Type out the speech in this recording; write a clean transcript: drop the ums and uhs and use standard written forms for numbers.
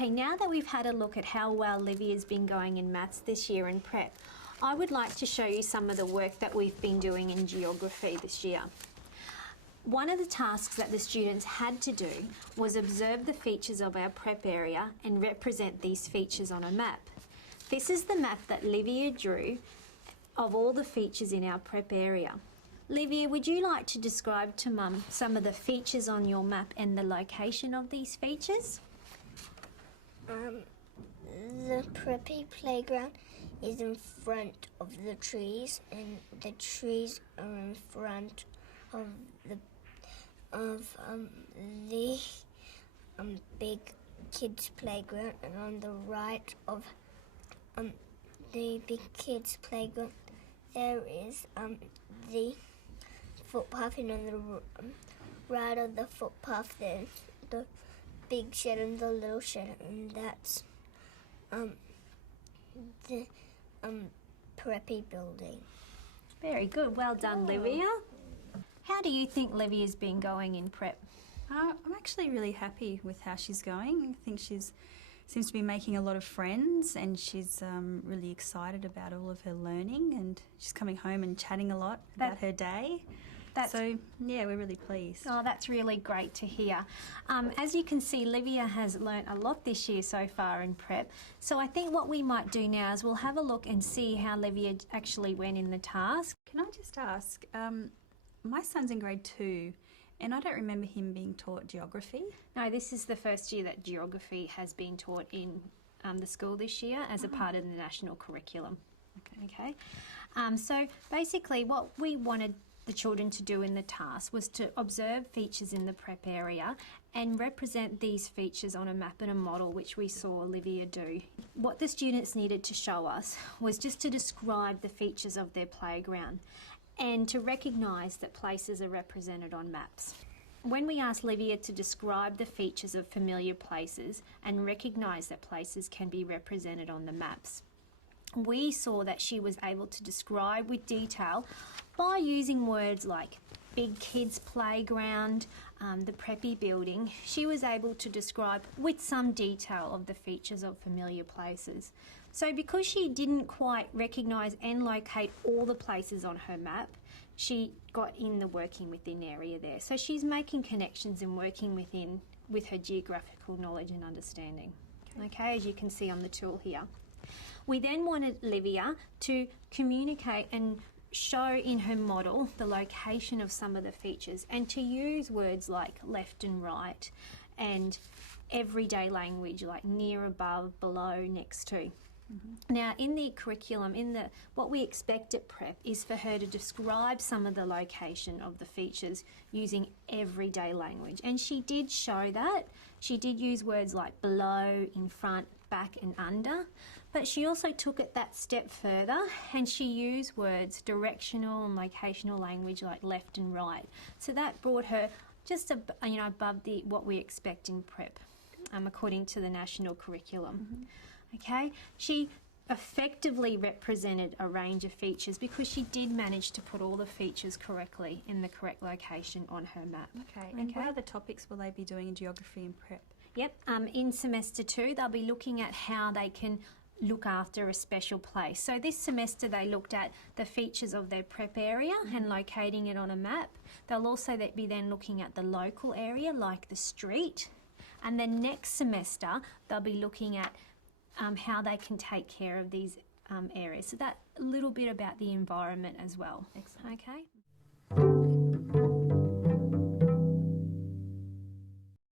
Okay, now that we've had a look at how well Livia's been going in maths this year in prep, I would like to show you some of the work that we've been doing in geography this year. One of the tasks that the students had to do was observe the features of our prep area and represent these features on a map. This is the map that Livia drew of all the features in our prep area. Livia, would you like to describe to Mum some of the features on your map and the location of these features? The preppy playground is in front of the trees, and the trees are in front of the big kids playground, and on the right of the big kids playground there is the footpath, and on the right of the footpath there's the big shed and the little shed, and that's the preppy building. Very good, well done, Livia. How do you think Livia's been going in prep? I'm actually really happy with how she's going. I think she's seems to be making a lot of friends, and she's really excited about all of her learning, and she's coming home and chatting a lot about her day. So, yeah, we're really pleased. Oh, that's really great to hear. As you can see, Livia has learnt a lot this year so far in prep. So I think what we might do now is we'll have a look and see how Livia actually went in the task. Can I just ask, my son's in grade 2, and I don't remember him being taught geography. No, this is the first year that geography has been taught in the school this year as a part of the national curriculum. Okay. So basically what we wanted the children to do in the task was to observe features in the prep area and represent these features on a map and a model, which we saw Olivia do. What the students needed to show us was just to describe the features of their playground and to recognise that places are represented on maps. When we asked Livia to describe the features of familiar places and recognise that places can be represented on the maps, we saw that she was able to describe with detail by using words like big kids playground, the preppy building. She was able to describe with some detail of the features of familiar places. So because she didn't quite recognise and locate all the places on her map, she got in the working within area there. So she's making connections and working with her geographical knowledge and understanding. Okay, as you can see on the tool here. We then wanted Livia to communicate and show in her model the location of some of the features and to use words like left and right and everyday language like near, above, below, next to. Now in the curriculum, what we expect at prep is for her to describe some of the location of the features using everyday language, and she did show that. She did use words like below, in front, back and under, but she also took it that step further and she used words directional and locational language like left and right. So that brought her just above what we expect in prep according to the national curriculum. Okay, she effectively represented a range of features because she did manage to put all the features correctly in the correct location on her map. Okay, and what other topics will they be doing in geography and prep? Yep, in semester 2 they'll be looking at how they can look after a special place. So this semester they looked at the features of their prep area and locating it on a map. They'll also be then looking at the local area like the street, and then next semester they'll be looking at how they can take care of these areas. So that a little bit about the environment as well. Excellent. Okay.